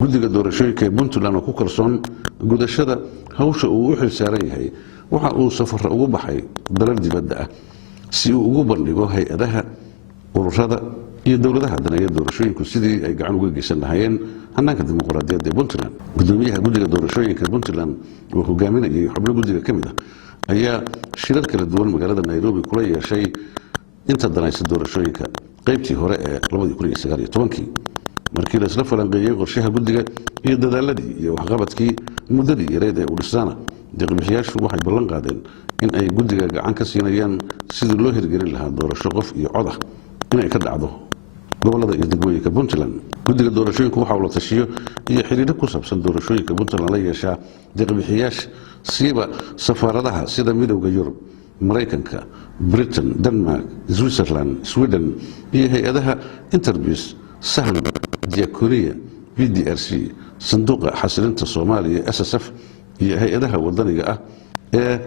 guddiga doorashooyinka ee Puntland oo ku kalsoon gudashada hawsha uu u xilsaaran yahay waxa uu safar ugu baxay dalal dibadda ah si uu ugu bandhigo hay'adaha ururada iyo dawladaha daneeya doorashooyinku sidii ay gacan uga geysan lahaayeen hannaanka dimuqraadiyadda ee Puntland. Gudoomiyaha guddiga doorashooyinka Puntland oo hogaaminayay xubno guddiga ka mid ah ayaa shirar kala duwan magaalada Nairobi kula yeeshay inta danaysa doorashooyinka qaybtii hore ee 2019 markii la isla falanqeeyay qorshaha guddiga iyo dadaaladii iyo waxqabadkii muddadii yareed ee u dhisana deeqbixiyaashu waxay ballan qaadeen in ay guddiga gacan ka siinayaan sidii loo hirgelin lahaa doorasho qof iyo cod ah inay ka dhacdo gobolada iyo degmooyinka Puntland. Guddiga doorashooyinku waxa uu la tashiyo iyo xiriir ku saabsan doorashooyinka Puntland la yeeshaa deeqbixiyaasha siiba safaaradaha sida Midowga Yurub, Mareykanka, Britain, Denmark, Switzerland, Sweden iyo hay'adaha Interpeace, Sahel, Diakonia, PDRC, Sanduuqa Xasilinta Soomaaliya SSF iyo hay'adaha wadaniga ah ee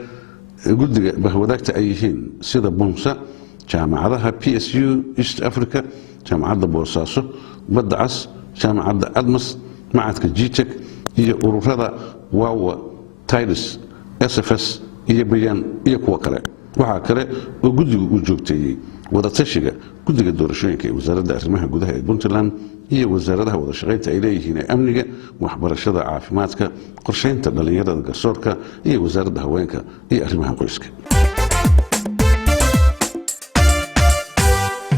guddiga bahwadaagta ay yihiin sida BUMSA, jaamacadaha PSU East Africa, jaamacadda Boosaaso, Badda Cas, jaamacadda Admas, macadka GTEC iyo ururada WAWA, TIDES, SFS iyo Bayaan iyo kuwa kale. Waxa kale oo guddigu u joogteeyay wada tashiga guddiga doorashooyinka ee wasaaradda arrimaha gudaha ee Puntland iyo wasaaradaha wada shaqeynta ay leeyihiin ee amniga, waxbarashada, caafimaadka, qorsheynta dhalinyarada, garsoorka iyo wasaaradda haweenka iyo arrimaha qoyska.